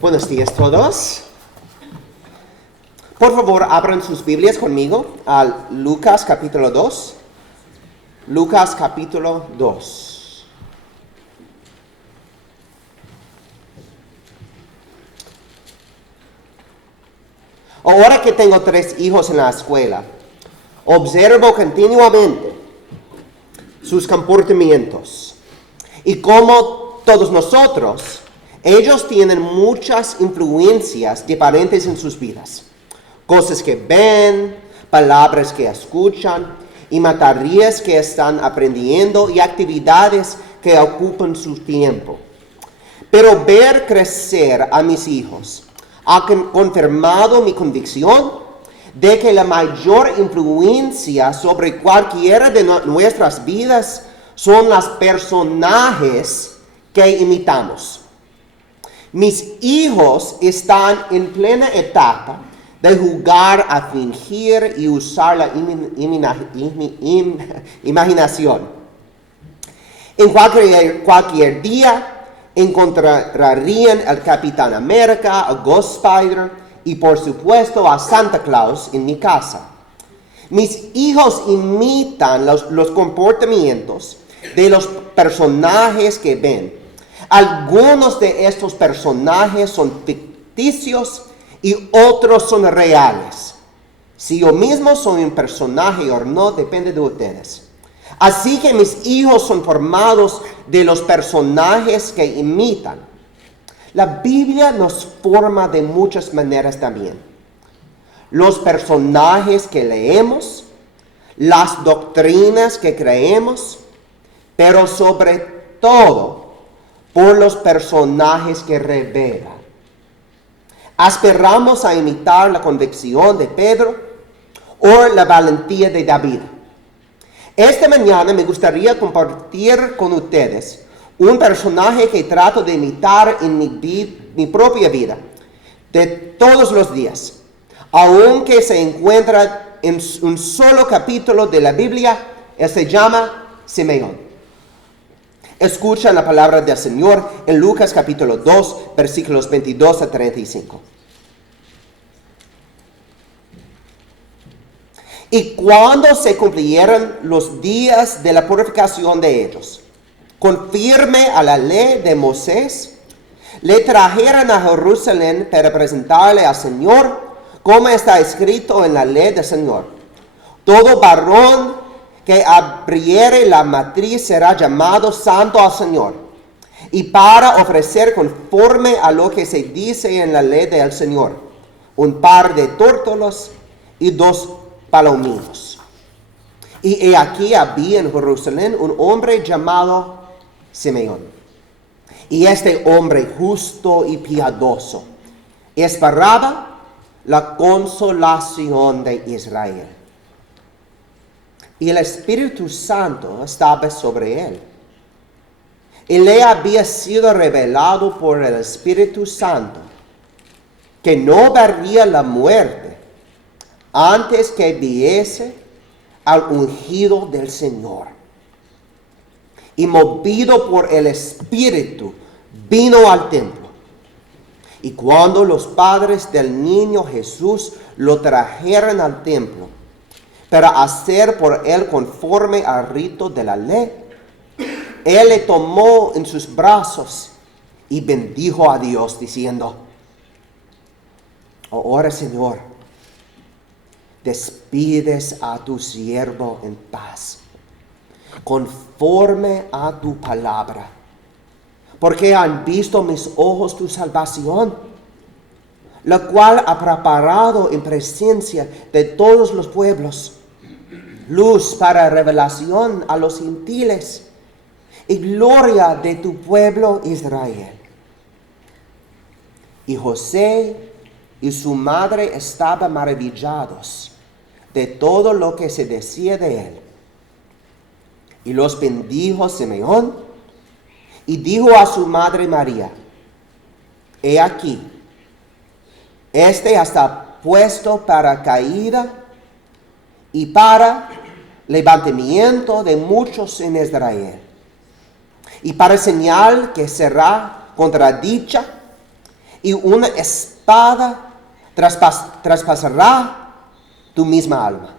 Buenos días todos. Por favor, abran sus Biblias conmigo a Lucas capítulo 2. Lucas capítulo 2. Ahora que tengo 3 hijos en la escuela, observo continuamente sus comportamientos. Y como todos nosotros, ellos tienen muchas influencias diferentes en sus vidas. Cosas que ven, palabras que escuchan, y materias que están aprendiendo y actividades que ocupan su tiempo. Pero ver crecer a mis hijos ha confirmado mi convicción de que la mayor influencia sobre cualquiera de nuestras vidas son los personajes que imitamos. Mis hijos están en plena etapa de jugar a fingir y usar la imaginación. En cualquier día encontrarían al Capitán América, a Ghost Spider y por supuesto a Santa Claus en mi casa. Mis hijos imitan los comportamientos de los personajes que ven. Algunos de estos personajes son ficticios y otros son reales. Si yo mismo soy un personaje o no, depende de ustedes. Así que mis hijos son formados de los personajes que imitan. La Biblia nos forma de muchas maneras también. Los personajes que leemos, las doctrinas que creemos, pero sobre todo por los personajes que revelan. Aspiramos a imitar la convicción de Pedro o la valentía de David. Esta mañana me gustaría compartir con ustedes un personaje que trato de imitar en mi propia vida, de todos los días, aunque se encuentra en un solo capítulo de la Biblia. Él se llama Simeón. Escucha la palabra del Señor en Lucas capítulo 2, versículos 22 a 35. Y cuando se cumplieron los días de la purificación de ellos, conforme a la ley de Moisés, le trajeron a Jerusalén para presentarle al Señor, como está escrito en la ley del Señor. Todo varón que abriere la matriz será llamado santo al Señor. Y para ofrecer conforme a lo que se dice en la ley del Señor, un par de tórtolos y 2 palominos. Y aquí había en Jerusalén un hombre llamado Simeón. Y este hombre justo y piadoso esperaba la consolación de Israel. Y el Espíritu Santo estaba sobre él. Y le había sido revelado por el Espíritu Santo que no vería la muerte antes que viese al ungido del Señor. Y movido por el Espíritu, vino al templo. Y cuando los padres del niño Jesús lo trajeron al templo para hacer por él conforme al rito de la ley, él le tomó en sus brazos y bendijo a Dios diciendo: ahora, Señor, despides a tu siervo en paz, conforme a tu palabra, porque han visto mis ojos tu salvación, la cual ha preparado en presencia de todos los pueblos, luz para revelación a los gentiles y gloria de tu pueblo Israel. Y José y su madre estaban maravillados de todo lo que se decía de él. Y los bendijo Simeón y dijo a su madre María: he aquí, este está puesto para caída y para levantamiento de muchos en Israel, y para señal que será contradicha, y una espada traspasará tu misma alma,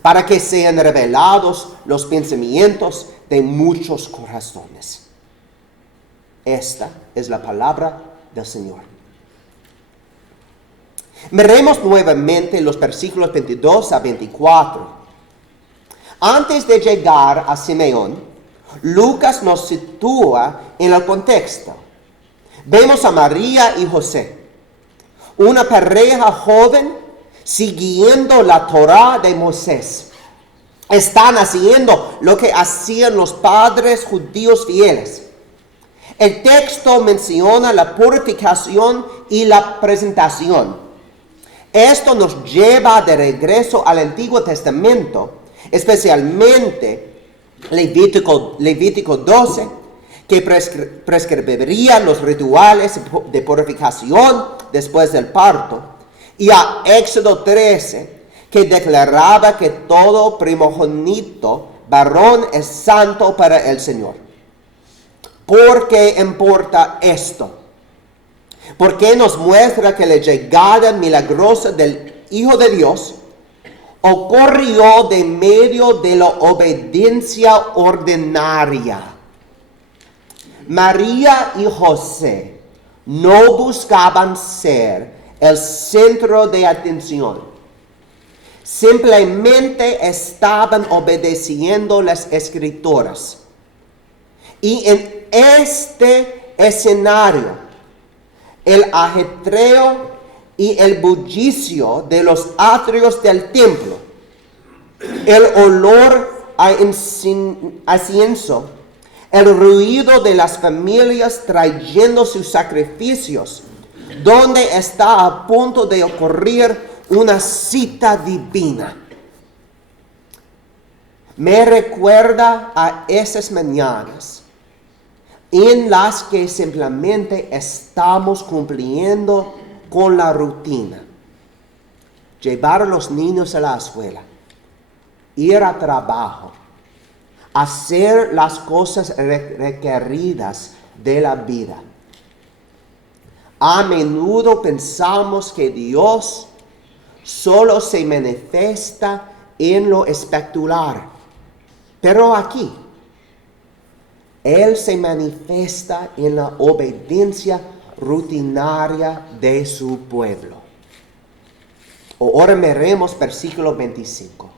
para que sean revelados los pensamientos de muchos corazones. Esta es la palabra del Señor. Miremos nuevamente los versículos 22 a 24. Antes de llegar a Simeón, Lucas nos sitúa en el contexto. Vemos a María y José, una pareja joven siguiendo la Torá de Moisés. Están haciendo lo que hacían los padres judíos fieles. El texto menciona la purificación y la presentación. Esto nos lleva de regreso al Antiguo Testamento, especialmente Levítico 12, que prescribiría los rituales de purificación después del parto, y a Éxodo 13, que declaraba que todo primogénito varón es santo para el Señor. ¿Por qué importa esto? Porque nos muestra que la llegada milagrosa del Hijo de Dios ocurrió de medio de la obediencia ordinaria. María y José no buscaban ser el centro de atención. Simplemente estaban obedeciendo las Escrituras. Y en este escenario, el ajetreo y el bullicio de los atrios del templo, el olor a incienso, el ruido de las familias trayendo sus sacrificios, donde está a punto de ocurrir una cita divina. Me recuerda a esas mañanas en las que simplemente estamos cumpliendo con la rutina. Llevar a los niños a la escuela, ir a trabajo, hacer las cosas requeridas de la vida. A menudo pensamos que Dios solo se manifiesta en lo espectacular, pero aquí Él se manifiesta en la obediencia rutinaria de su pueblo. Ahora miremos versículo 25.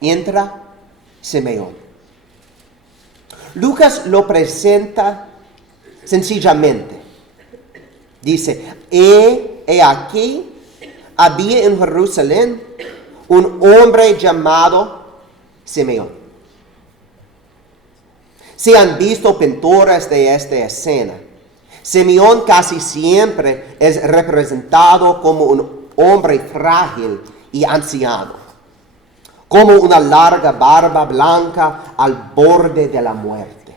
Entra Simeón. Lucas lo presenta sencillamente. Dice, he aquí, había en Jerusalén un hombre llamado Simeón. Si han visto pinturas de esta escena, Simeón casi siempre es representado como un hombre frágil y anciano, como una larga barba blanca al borde de la muerte.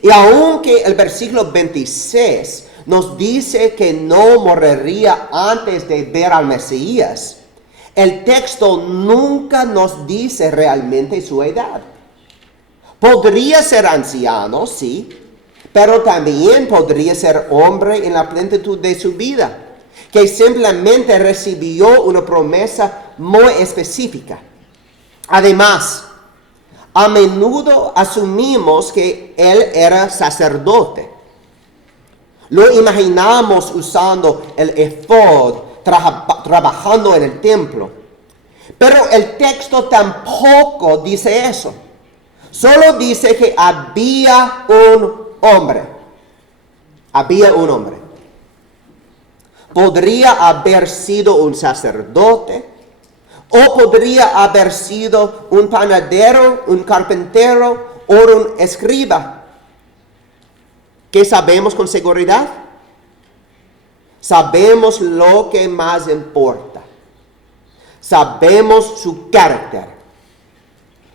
Y aunque el versículo 26 nos dice que no moriría antes de ver al Mesías, el texto nunca nos dice realmente su edad. Podría ser anciano, sí, pero también podría ser hombre en la plenitud de su vida, que simplemente recibió una promesa muy específica. Además, a menudo asumimos que él era sacerdote. Lo imaginamos usando el efod, trabajando en el templo. Pero el texto tampoco dice eso. Solo dice que había un hombre. Había un hombre. Podría haber sido un sacerdote, o podría haber sido un panadero, un carpintero o un escriba. ¿Qué sabemos con seguridad? Sabemos lo que más importa. Sabemos su carácter.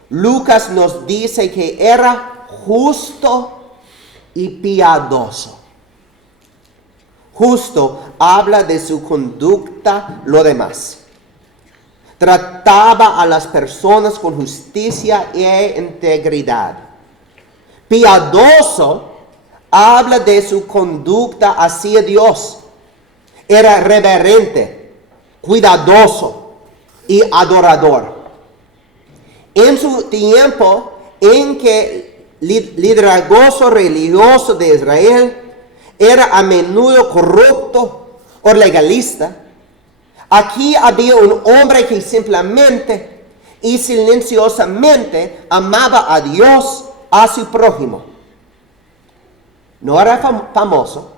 Lucas nos dice que era justo y piadoso. Justo habla de su conducta, lo demás. Trataba a las personas con justicia e integridad. Piadoso habla de su conducta hacia Dios. Era reverente, cuidadoso y adorador. En su tiempo en que el liderazgo religioso de Israel era a menudo corrupto o legalista, aquí había un hombre que simplemente y silenciosamente amaba a Dios, a su prójimo. No era famoso,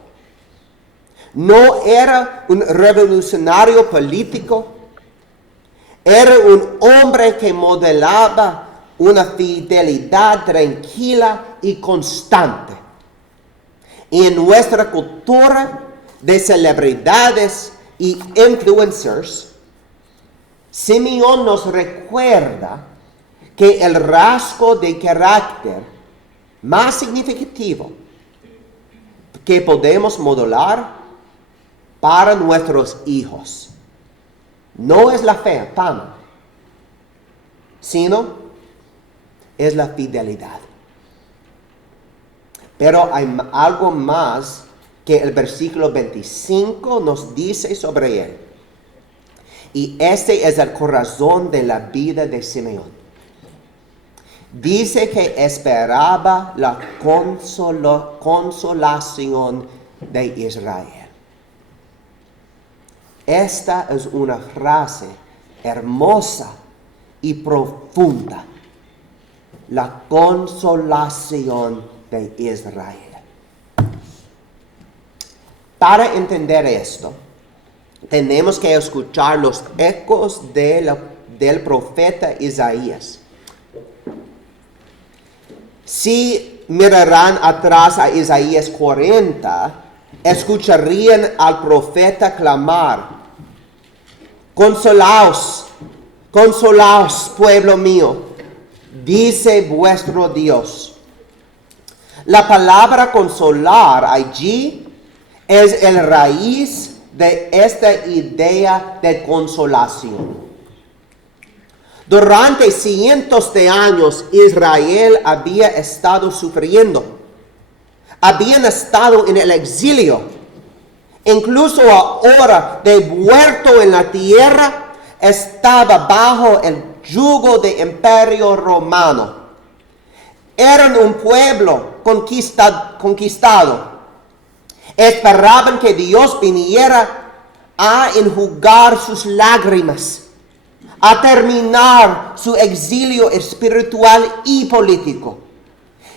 no era un revolucionario político, era un hombre que modelaba una fidelidad tranquila y constante. Y en nuestra cultura de celebridades y influencers, Simeón nos recuerda que el rasgo de carácter más significativo que podemos modelar para nuestros hijos no es la fama, sino es la fidelidad. Pero hay algo más que el versículo 25 nos dice sobre él. Y este es el corazón de la vida de Simeón. Dice que esperaba la consolación de Israel. Esta es una frase hermosa y profunda. La consolación de Israel. Para entender esto, tenemos que escuchar los ecos del profeta Isaías. Si miraran atrás a Isaías 40, escucharían al profeta clamar: consolaos, consolaos, pueblo mío, dice vuestro Dios. La palabra consolar allí es el raíz de esta idea de consolación. Durante cientos de años Israel había estado sufriendo. Habían estado en el exilio. Incluso ahora, de vuelto en la tierra, estaba bajo el yugo del imperio romano. Eran un pueblo conquistado. Esperaban que Dios viniera a enjugar sus lágrimas, a terminar su exilio espiritual y político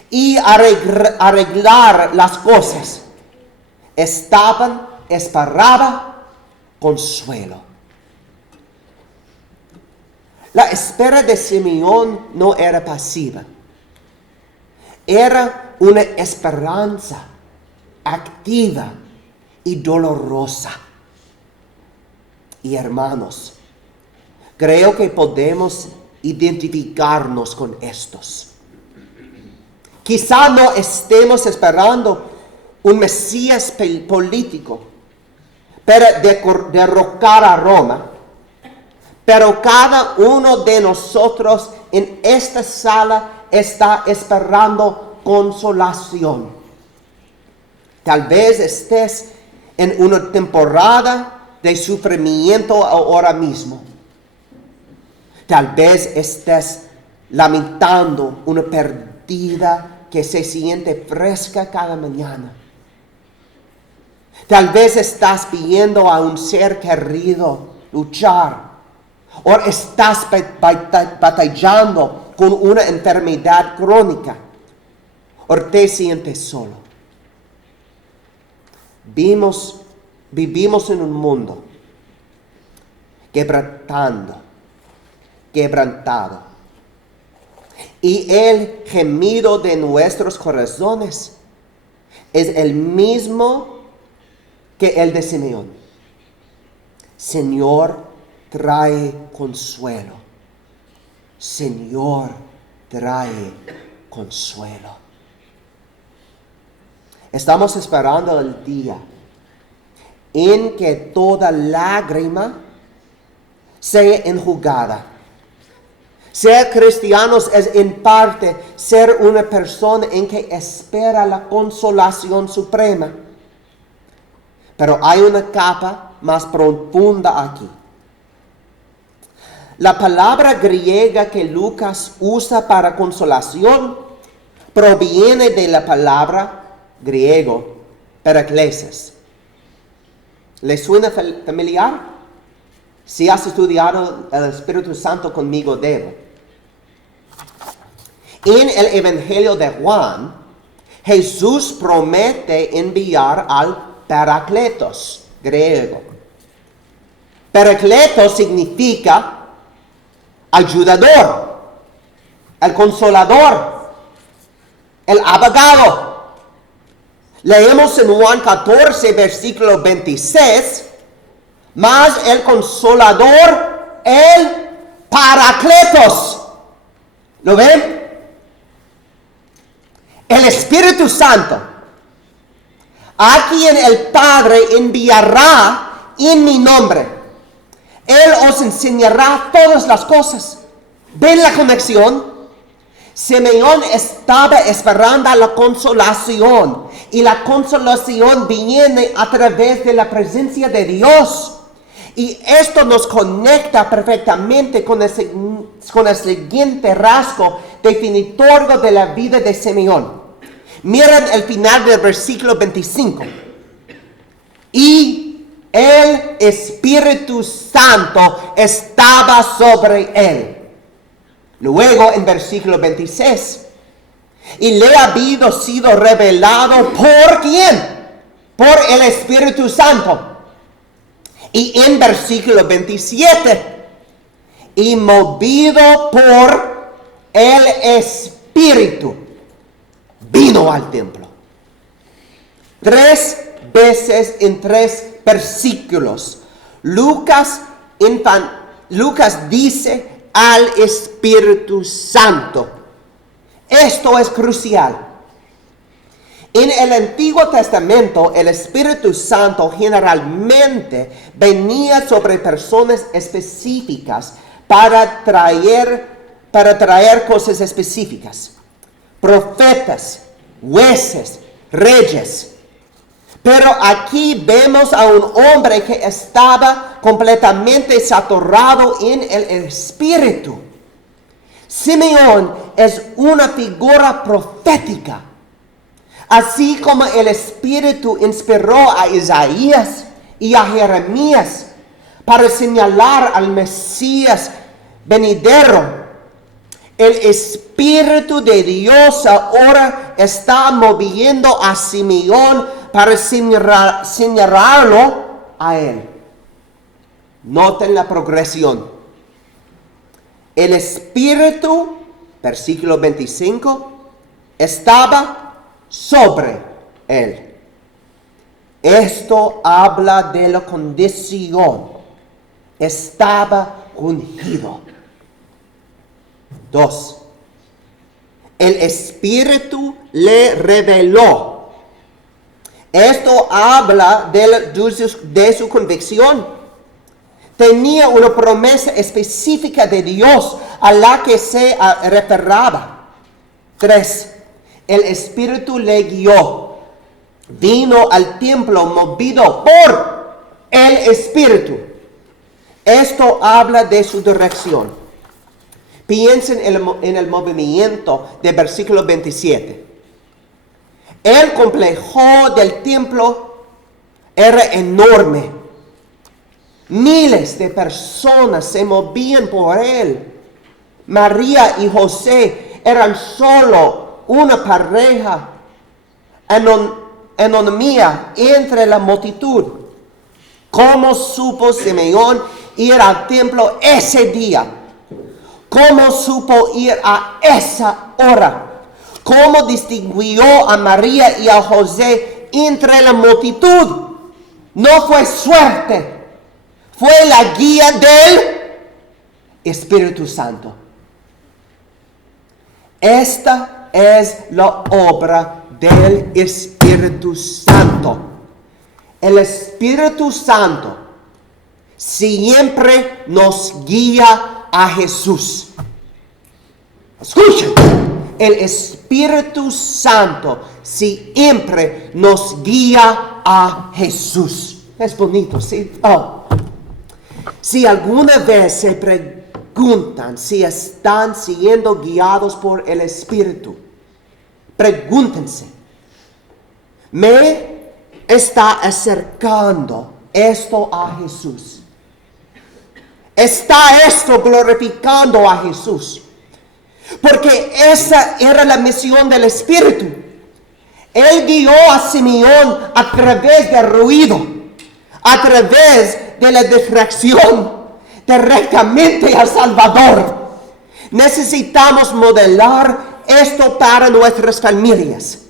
y arreglar las cosas. Esperaba consuelo. La espera de Simeón no era pasiva. Era una esperanza activa y dolorosa. Y hermanos, creo que podemos identificarnos con estos. Quizá no estemos esperando un Mesías político para derrocar a Roma, pero cada uno de nosotros en esta sala está esperando consolación. Tal vez estés en una temporada de sufrimiento ahora mismo. Tal vez estés lamentando una pérdida que se siente fresca cada mañana. Tal vez estás viendo a un ser querido luchar, o estás batallando con una enfermedad crónica, o te sientes solo. Vivimos en un mundo quebrantado. Y el gemido de nuestros corazones es el mismo que el de Simeón. Señor, trae consuelo. Señor, trae consuelo. Estamos esperando el día en que toda lágrima sea enjugada, Ser cristianos es en parte ser una persona en que espera la consolación suprema. Pero hay una capa más profunda aquí. La palabra griega que Lucas usa para consolación proviene de la palabra griego paraklesis. ¿Le suena familiar? Si has estudiado el Espíritu Santo conmigo, debo. En el Evangelio de Juan, Jesús promete enviar al Parakletos, griego. Parakletos significa ayudador, el consolador, el abogado. Leemos en Juan 14, versículo 26, mas el consolador, el Parakletos. ¿Lo ven? El Espíritu Santo, a quien el Padre enviará en mi nombre. Él os enseñará todas las cosas. ¿Ven la conexión? Simeón estaba esperando la consolación. Y la consolación viene a través de la presencia de Dios. Y esto nos conecta perfectamente con el siguiente rasgo definitorio de la vida de Simeón. Miren el final del versículo 25. Y el Espíritu Santo estaba sobre él. Luego en versículo 26. Y le había sido revelado ¿por quién? Por el Espíritu Santo. Y en versículo 27. Y movido por el Espíritu, vino al templo. 3 veces en 3 versículos. Lucas dice al Espíritu Santo. Esto es crucial. En el Antiguo Testamento, el Espíritu Santo generalmente venía sobre personas específicas para traer cosas específicas. Profetas, jueces, reyes. Pero aquí vemos a un hombre que estaba completamente saturado en el Espíritu. Simeón es una figura profética. Así como el Espíritu inspiró a Isaías y a Jeremías para señalar al Mesías venidero, el Espíritu de Dios ahora está moviendo a Simeón para señalarlo a él. Noten la progresión. El Espíritu, versículo 25, estaba sobre él. Esto habla de la condición. Estaba ungido. 2. El Espíritu le reveló. Esto habla de su convicción. Tenía una promesa específica de Dios a la que se referaba. 3. El Espíritu le guió. Vino al templo movido por el Espíritu. Esto habla de su dirección. Piensen en el movimiento del versículo 27. El complejo del templo era enorme. Miles de personas se movían por él. María y José eran solo una pareja anónima entre la multitud. ¿Cómo supo Simeón ir al templo ese día? ¿Cómo supo ir a esa hora? ¿Cómo distinguió a María y a José entre la multitud? No fue suerte, fue la guía del Espíritu Santo. Esta es la obra del Espíritu Santo. El Espíritu Santo siempre nos guía a Jesús. Escuchen, el Espíritu Santo siempre nos guía a Jesús. Es bonito, ¿sí? Oh. Si alguna vez se preguntan si están siendo guiados por el Espíritu, pregúntense, ¿me está acercando esto a Jesús? ¿Está esto glorificando a Jesús? Porque esa era la misión del Espíritu. Él guió a Simeón a través del ruido, a través de la distracción, directamente al Salvador. Necesitamos modelar esto para nuestras familias.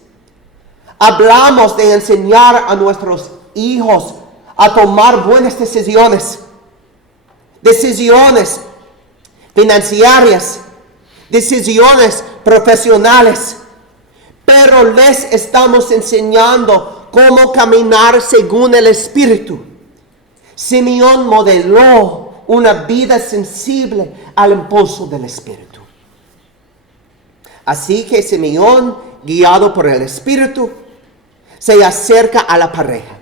Hablamos de enseñar a nuestros hijos a tomar buenas decisiones financieras, decisiones profesionales, pero les estamos enseñando cómo caminar según el Espíritu. Simeón modeló una vida sensible al impulso del Espíritu. Así que Simeón, guiado por el Espíritu, se acerca a la pareja.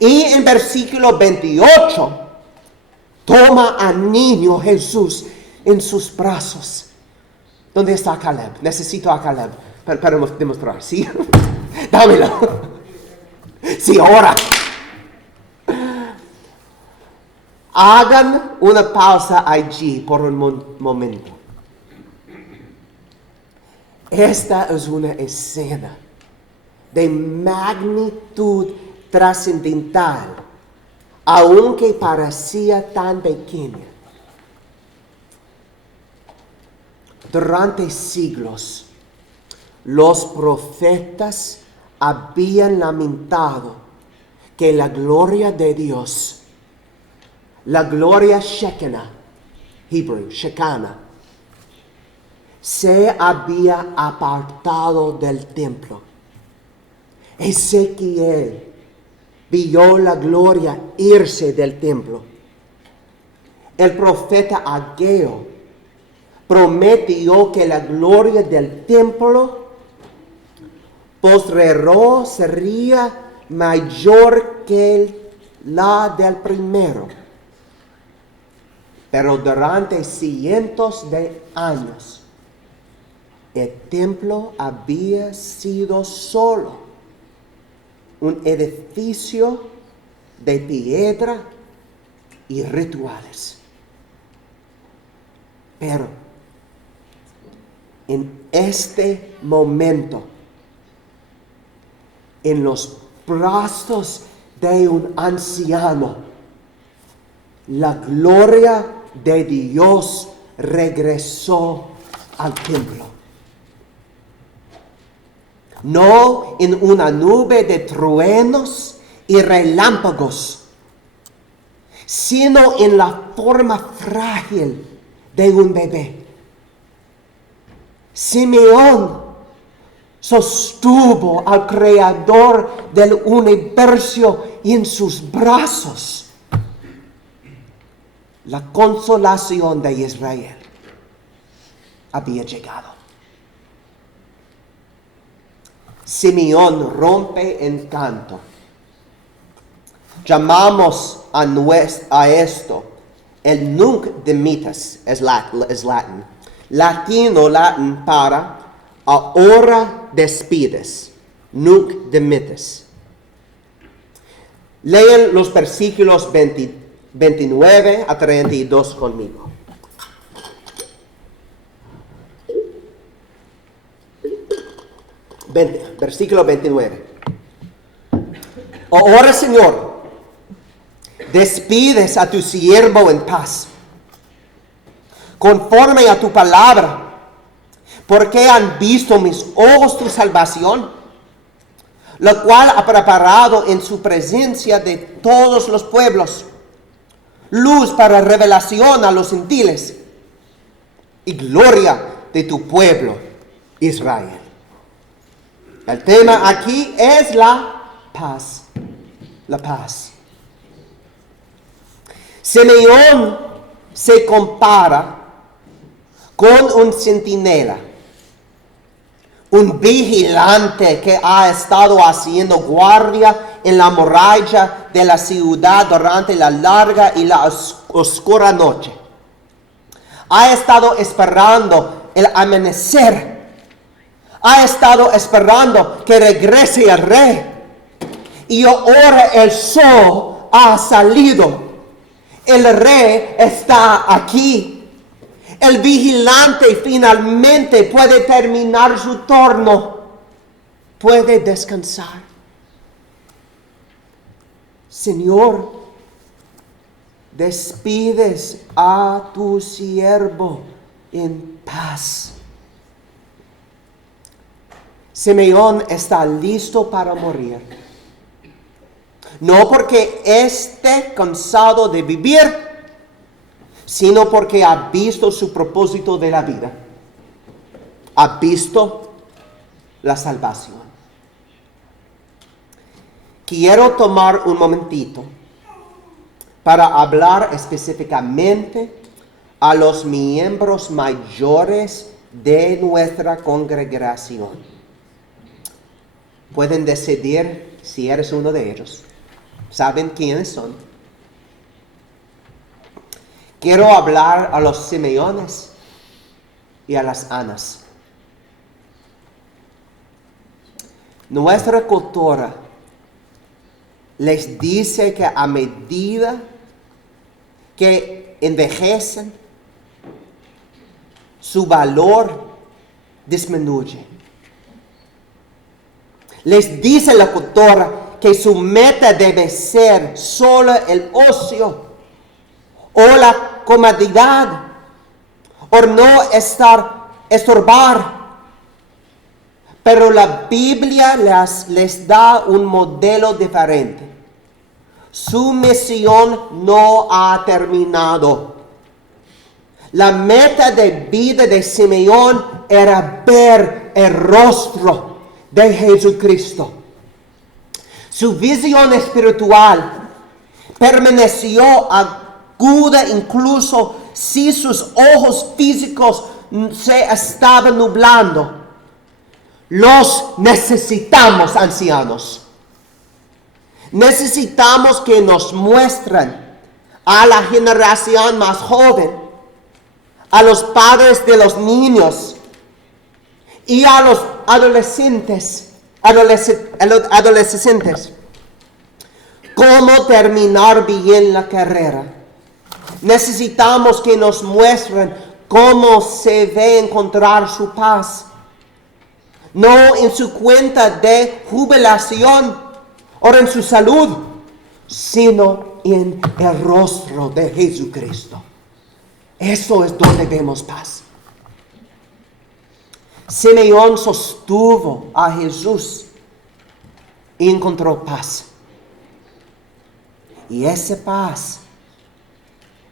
Y en versículo 28, toma al niño Jesús en sus brazos. ¿Dónde está Caleb? Necesito a Caleb para demostrar, ¿sí? Dámelo. Sí, ahora. Hagan una pausa allí por un momento. Esta es una escena de magnitud trascendental, aunque parecía tan pequeña. Durante siglos, los profetas habían lamentado que la gloria de Dios, la gloria Shekinah, Hebrew, Shekinah, se había apartado del templo. Ezequiel vio la gloria irse del templo. El profeta Ageo prometió que la gloria del templo postrero sería mayor que la del primero. Pero durante cientos de años, el templo había sido solo un edificio de piedra y rituales. Pero en este momento, en los brazos de un anciano, la gloria de Dios regresó al templo. No en una nube de truenos y relámpagos, sino en la forma frágil de un bebé. Simeón sostuvo al Creador del universo en sus brazos. La consolación de Israel había llegado. Simeón rompe en canto. Llamamos a esto el Nunc Dimittis, es latín. Latin para ahora despides. Nunc Dimittis. Lean los versículos 29 a 32 conmigo. Versículo 29. Ahora, Señor, despides a tu siervo en paz, conforme a tu palabra, porque han visto mis ojos tu salvación, lo cual ha preparado en su presencia de todos los pueblos, luz para revelación a los gentiles y gloria de tu pueblo Israel. El tema aquí es la paz. La paz. Simeón se compara con un centinela, un vigilante que ha estado haciendo guardia en la muralla de la ciudad durante la larga y la oscura noche. Ha estado esperando el amanecer. Ha estado esperando que regrese el rey. Y ahora el sol ha salido. El rey está aquí. El vigilante finalmente puede terminar su turno. Puede descansar. Señor, despides a tu siervo en paz. Simeón está listo para morir. No porque esté cansado de vivir, sino porque ha visto su propósito de la vida. Ha visto la salvación. Quiero tomar un momentito para hablar específicamente a los miembros mayores de nuestra congregación. Pueden decidir si eres uno de ellos. ¿Saben quiénes son? Quiero hablar a los Simeones y a las Anas. Nuestra cultura les dice que a medida que envejecen, su valor disminuye. Les dice la cultura que su meta debe ser solo el ocio o la comodidad o no estorbar. Pero la Biblia les da un modelo diferente. Su misión no ha terminado. La meta de vida de Simeón era ver el rostro de Jesucristo. Su visión espiritual permaneció aguda incluso si sus ojos físicos se estaban nublando. Los necesitamos, ancianos. Necesitamos que nos muestren a la generación más joven, a los padres de los niños y a los adolescentes, cómo terminar bien la carrera. Necesitamos que nos muestren cómo se debe encontrar su paz. No en su cuenta de jubilación o en su salud, sino en el rostro de Jesucristo. Eso es donde vemos paz. Simeón sostuvo a Jesús y encontró paz. Y esa paz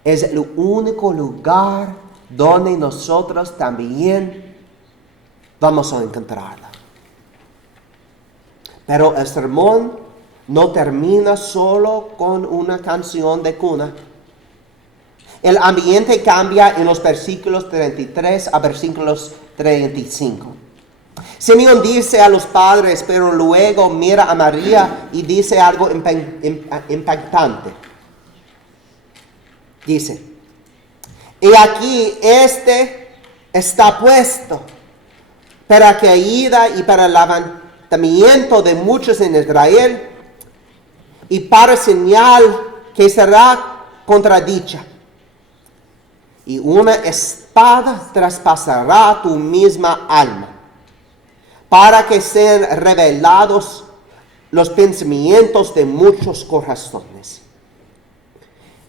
es el único lugar donde nosotros también vamos a encontrarla. Pero el sermón no termina solo con una canción de cuna. El ambiente cambia en los versículos 33 a versículos 35. Simeón dice a los padres, pero luego mira a María y dice algo impactante. Dice, y aquí está puesto para caída y para levantamiento de muchos en Israel, y para señal que será contradicha. Y una espada traspasará tu misma alma, para que sean revelados los pensamientos de muchos corazones.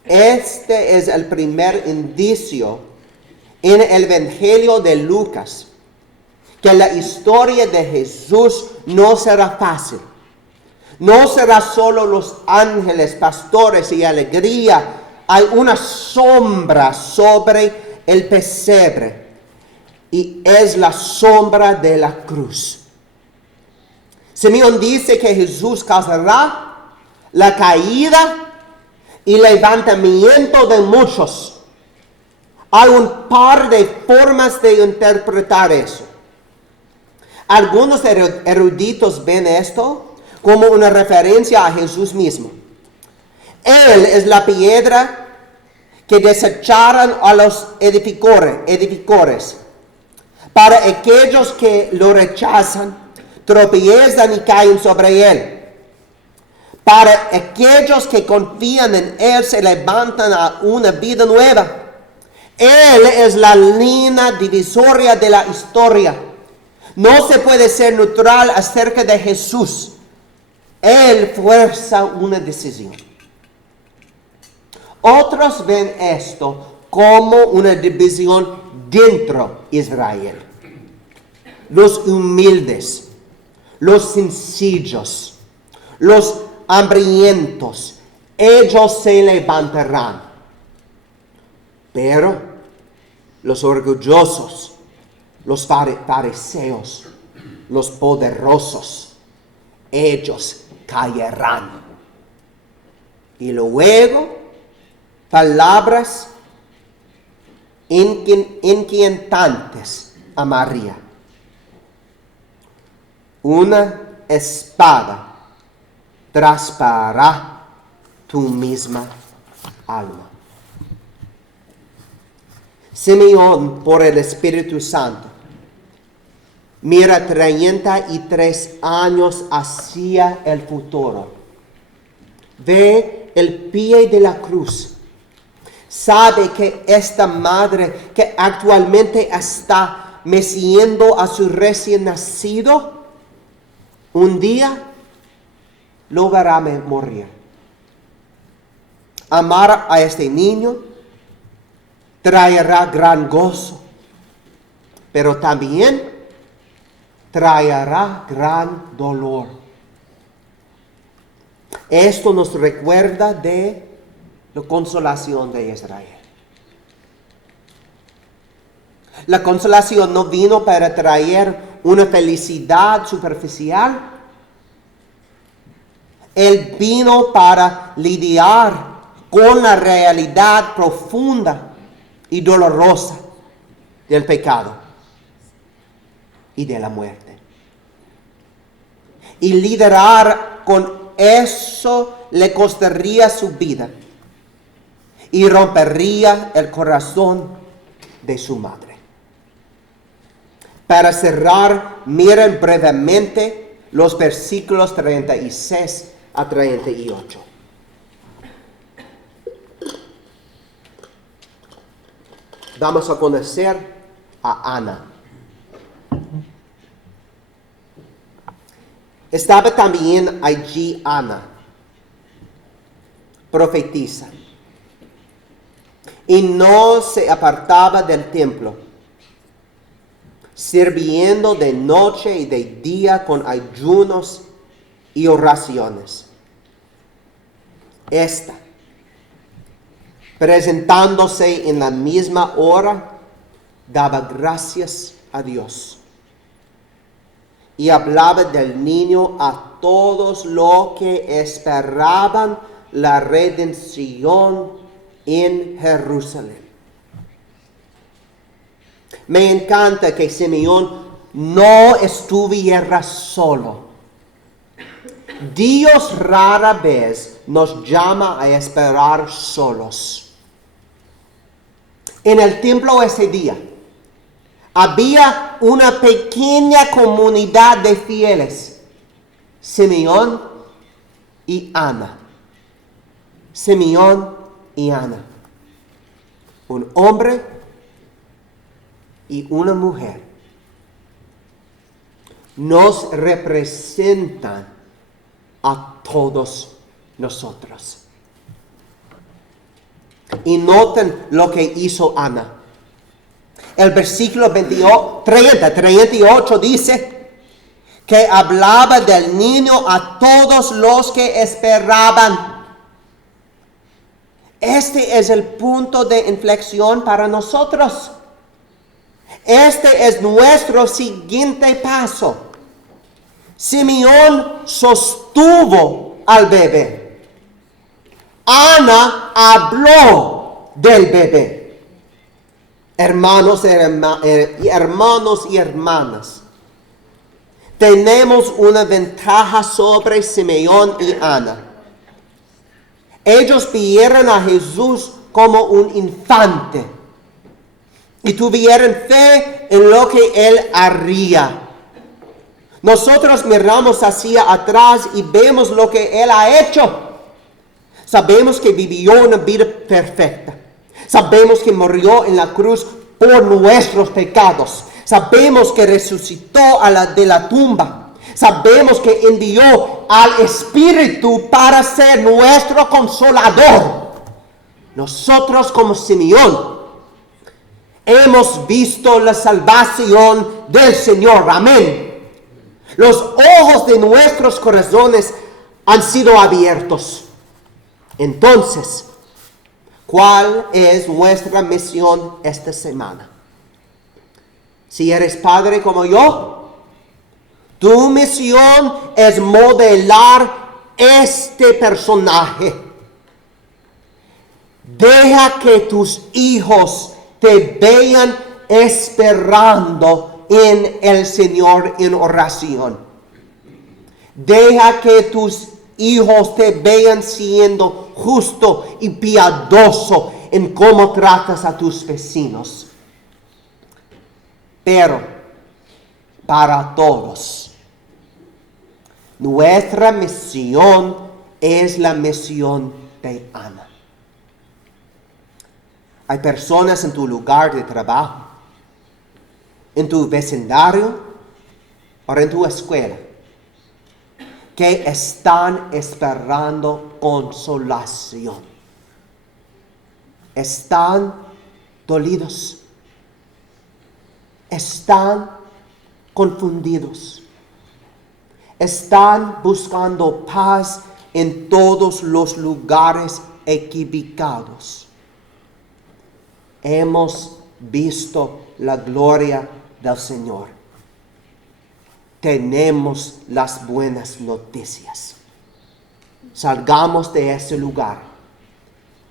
Este es el primer indicio en el Evangelio de Lucas, que la historia de Jesús no será fácil. No será solo los ángeles, pastores y alegría. Hay una sombra sobre el pesebre, y es la sombra de la cruz. Simeón dice que Jesús causará la caída y levantamiento de muchos. Hay un par de formas de interpretar eso. Algunos eruditos ven esto como una referencia a Jesús mismo. Él es la piedra que desecharon a los edificadores. Para aquellos que lo rechazan, tropiezan y caen sobre él. Para aquellos que confían en él, se levantan a una vida nueva. Él es la línea divisoria de la historia. No se puede ser neutral acerca de Jesús. Él fuerza una decisión. Otros ven esto como una división dentro de Israel. Los humildes, los sencillos, los hambrientos, ellos se levantarán. Pero los orgullosos, los fariseos, los poderosos, ellos caerán. Y luego, palabras inquietantes a María. Una espada traspasará tu misma alma. Simeón, por el Espíritu Santo, mira 33 años hacia el futuro. Ve el pie de la cruz. Sabe que esta madre que actualmente está meciendo a su recién nacido, un día lo verá morir. Amar a este niño traerá gran gozo, pero también traerá gran dolor. Esto nos recuerda de la consolación de Israel. La consolación no vino para traer una felicidad superficial. Él vino para lidiar con la realidad profunda y dolorosa del pecado y de la muerte. Y lidiar con eso le costaría su vida y rompería el corazón de su madre. Para cerrar, miren brevemente los versículos 36 a 38. Vamos a conocer a Ana. Estaba también allí Ana, profetisa, y no se apartaba del templo, sirviendo de noche y de día con ayunos y oraciones. Esta, presentándose en la misma hora, daba gracias a Dios y hablaba del niño a todos los que esperaban la redención en Jerusalén. Me encanta que Simeón no estuviera solo. Dios rara vez nos llama a esperar solos. En el templo ese día había una pequeña comunidad de fieles, Simeón y Ana. Simeón y Ana. Un hombre y una mujer. Nos representan a todos nosotros. Y noten lo que hizo Ana. El versículo 38 dice que hablaba del niño a todos los que esperaban. Este es el punto de inflexión para nosotros. Este es nuestro siguiente paso. Simeón sostuvo al bebé. Ana habló del bebé. hermanos y hermanas, tenemos una ventaja sobre Simeón y Ana. Ellos vieron a Jesús como un infante y tuvieron fe en lo que Él haría. Nosotros miramos hacia atrás y vemos lo que Él ha hecho. Sabemos que vivió una vida perfecta. Sabemos que murió en la cruz por nuestros pecados. Sabemos que resucitó de la tumba. Sabemos que envió al Espíritu para ser nuestro consolador. Nosotros como Simeón hemos visto la salvación del Señor. Amén. Los ojos de nuestros corazones han sido abiertos. Entonces, ¿cuál es nuestra misión esta semana? Si eres padre como yo, tu misión es modelar este personaje. Deja que tus hijos te vean esperando en el Señor en oración. Deja que tus hijos te vean siendo justo y piadoso en cómo tratas a tus vecinos. Pero para todos, nuestra misión es la misión de Ana. Hay personas en tu lugar de trabajo, en tu vecindario o en tu escuela que están esperando consolación. Están dolidos. Están confundidos. Están buscando paz en todos los lugares equivocados. Hemos visto la gloria del Señor. Tenemos las buenas noticias. Salgamos de ese lugar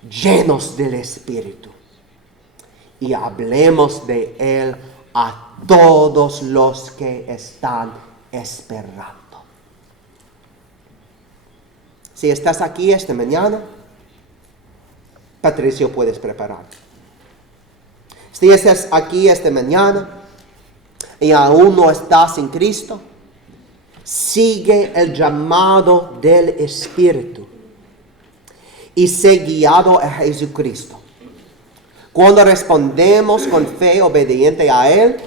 llenos del Espíritu y hablemos de Él a todos los que están esperando. Si estás aquí esta mañana, Patricio, puedes preparar. Si estás aquí esta mañana y aún no estás en Cristo, sigue el llamado del Espíritu y sé guiado a Jesucristo. Cuando respondemos con fe obediente a Él,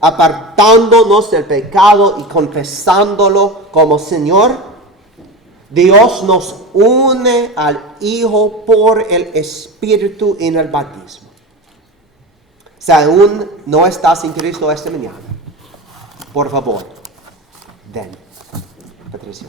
apartándonos del pecado y confesándolo como Señor, Dios nos une al Hijo por el Espíritu en el bautismo. Si aún no estás en Cristo esta mañana, por favor, ven, Patricio.